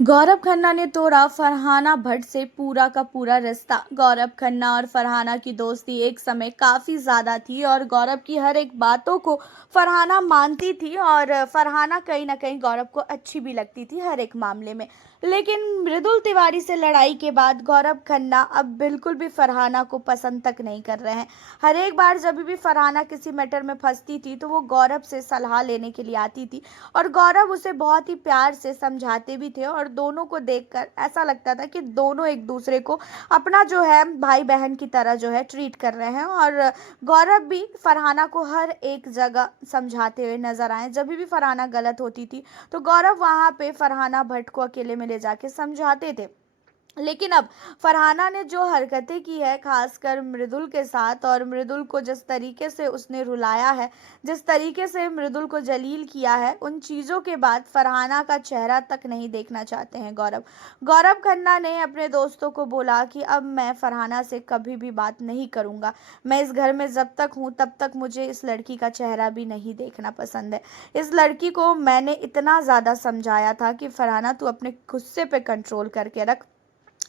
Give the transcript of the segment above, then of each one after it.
गौरव खन्ना ने तोड़ा फरहाना भट्ट से पूरा का पूरा रिश्ता। गौरव खन्ना और फरहाना की दोस्ती एक समय काफ़ी ज़्यादा थी और गौरव की हर एक बातों को फरहाना मानती थी और फरहाना कहीं ना कहीं गौरव को अच्छी भी लगती थी हर एक मामले में। लेकिन मृदुल तिवारी से लड़ाई के बाद गौरव खन्ना अब बिल्कुल भी फरहाना को पसंद तक नहीं कर रहे हैं। हर एक बार जब भी फरहाना किसी मैटर में फंसती थी तो वो गौरव से सलाह लेने के लिए आती थी और गौरव उसे बहुत ही प्यार से समझाते भी थे और दोनों को देखकर ऐसा लगता था कि दोनों एक दूसरे को अपना जो है भाई बहन की तरह जो है ट्रीट कर रहे हैं। और गौरव भी फरहाना को हर एक जगह समझाते हुए नजर आए। जब भी फरहाना गलत होती थी तो गौरव वहां पे फरहाना भट्ट को अकेले में ले जाके समझाते थे। लेकिन अब फरहाना ने जो हरकतें की है खासकर मृदुल के साथ और मृदुल को जिस तरीके से उसने रुलाया है, जिस तरीके से मृदुल को जलील किया है, उन चीज़ों के बाद फरहाना का चेहरा तक नहीं देखना चाहते हैं गौरव। गौरव खन्ना ने अपने दोस्तों को बोला कि अब मैं फरहाना से कभी भी बात नहीं करूंगा। मैं इस घर में जब तक हूँ तब तक मुझे इस लड़की का चेहरा भी नहीं देखना पसंद है। इस लड़की को मैंने इतना ज़्यादा समझाया था कि फरहाना तू अपने गुस्से पे कंट्रोल करके रख,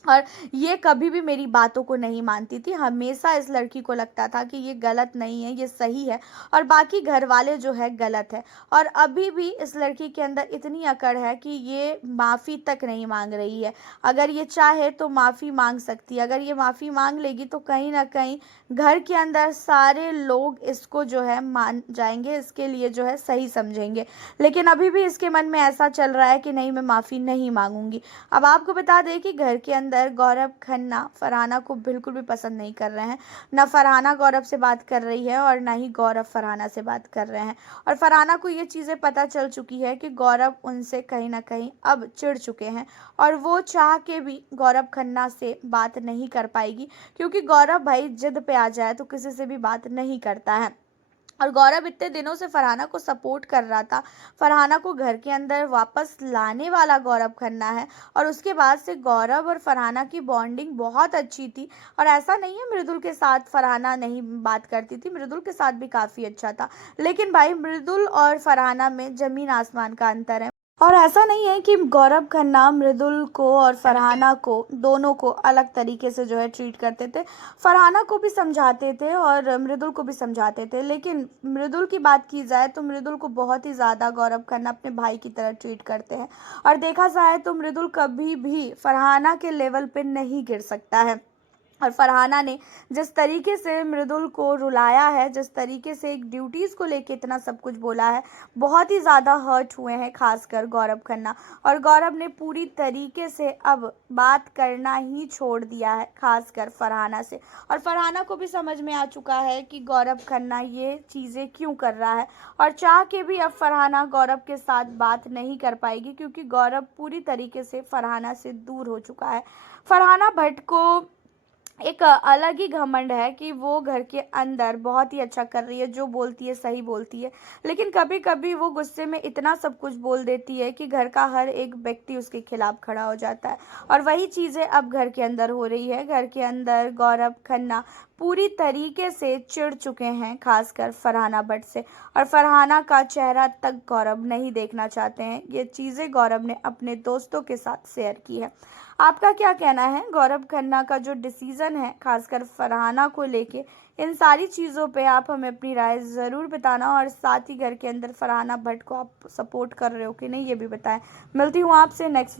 और ये कभी भी मेरी बातों को नहीं मानती थी। हमेशा इस लड़की को लगता था कि ये गलत नहीं है, ये सही है और बाकी घर वाले जो है गलत है। और अभी भी इस लड़की के अंदर इतनी अकड़ है कि ये माफ़ी तक नहीं मांग रही है। अगर ये चाहे तो माफ़ी मांग सकती है। अगर ये माफ़ी मांग लेगी तो कहीं ना कहीं घर के अंदर सारे लोग इसको जो है मान जाएंगे, इसके लिए जो है सही समझेंगे। लेकिन अभी भी इसके मन में ऐसा चल रहा है कि नहीं, मैं माफ़ी नहीं मांगूंगी। अब आपको बता दें कि घर के अंदर गौरव खन्ना फरहाना को बिल्कुल भी पसंद नहीं कर रहे हैं। ना फरहाना गौरव से बात कर रही है और ना ही गौरव फरहाना से बात कर रहे हैं। और फरहाना को ये चीज़ें पता चल चुकी है कि गौरव उनसे कहीं ना कहीं अब चिढ़ चुके हैं और वो चाह के भी गौरव खन्ना से बात नहीं कर पाएगी, क्योंकि गौरव भाई जिद पे आ जाए तो किसी से भी बात नहीं करता है। और गौरव इतने दिनों से फरहाना को सपोर्ट कर रहा था, फरहाना को घर के अंदर वापस लाने वाला गौरव खन्ना है। और उसके बाद से गौरव और फरहाना की बॉन्डिंग बहुत अच्छी थी। और ऐसा नहीं है मृदुल के साथ फरहाना नहीं बात करती थी, मृदुल के साथ भी काफ़ी अच्छा था। लेकिन भाई मृदुल और फरहाना में ज़मीन आसमान का अंतर है। और ऐसा नहीं है कि गौरव खन्ना मृदुल को और फरहाना को दोनों को अलग तरीके से जो है ट्रीट करते थे। फरहाना को भी समझाते थे और मृदुल को भी समझाते थे। लेकिन मृदुल की बात की जाए तो मृदुल को बहुत ही ज़्यादा गौरव खन्ना अपने भाई की तरह ट्रीट करते हैं। और देखा जाए तो मृदुल कभी भी फरहाना के लेवल पे नहीं गिर सकता है। और फरहाना ने जिस तरीके से मृदुल को रुलाया है, जिस तरीके से एक ड्यूटीज़ को लेके इतना सब कुछ बोला है, बहुत ही ज़्यादा हर्ट हुए हैं खासकर गौरव खन्ना। और गौरव ने पूरी तरीके से अब बात करना ही छोड़ दिया है खासकर फरहाना से। और फरहाना को भी समझ में आ चुका है कि गौरव खन्ना ये चीज़ें क्यों कर रहा है। और चाह के भी अब फरहाना गौरव के साथ बात नहीं कर पाएगी, क्योंकि गौरव पूरी तरीके से फरहाना से दूर हो चुका है। फरहाना भट्ट को एक अलग ही घमंड है कि वो घर के अंदर बहुत ही अच्छा कर रही है, जो बोलती है सही बोलती है। लेकिन कभी कभी वो गुस्से में इतना सब कुछ बोल देती है कि घर का हर एक व्यक्ति उसके खिलाफ खड़ा हो जाता है। और वही चीज़ें अब घर के अंदर हो रही है। घर के अंदर गौरव खन्ना पूरी तरीके से चिढ़ चुके हैं खासकर फरहाना भट्ट से। और फरहाना का चेहरा तक गौरव नहीं देखना चाहते हैं। ये चीज़ें गौरव ने अपने दोस्तों के साथ शेयर की है। आपका क्या कहना है गौरव खन्ना का जो डिसीजन है खासकर फरहाना को लेके? इन सारी चीज़ों पे आप हमें अपनी राय ज़रूर बताना और साथ ही घर के अंदर फरहाना भट्ट को आप सपोर्ट कर रहे हो कि नहीं, ये भी बताएं। मिलती हूँ आपसे नेक्स्ट वीडियो।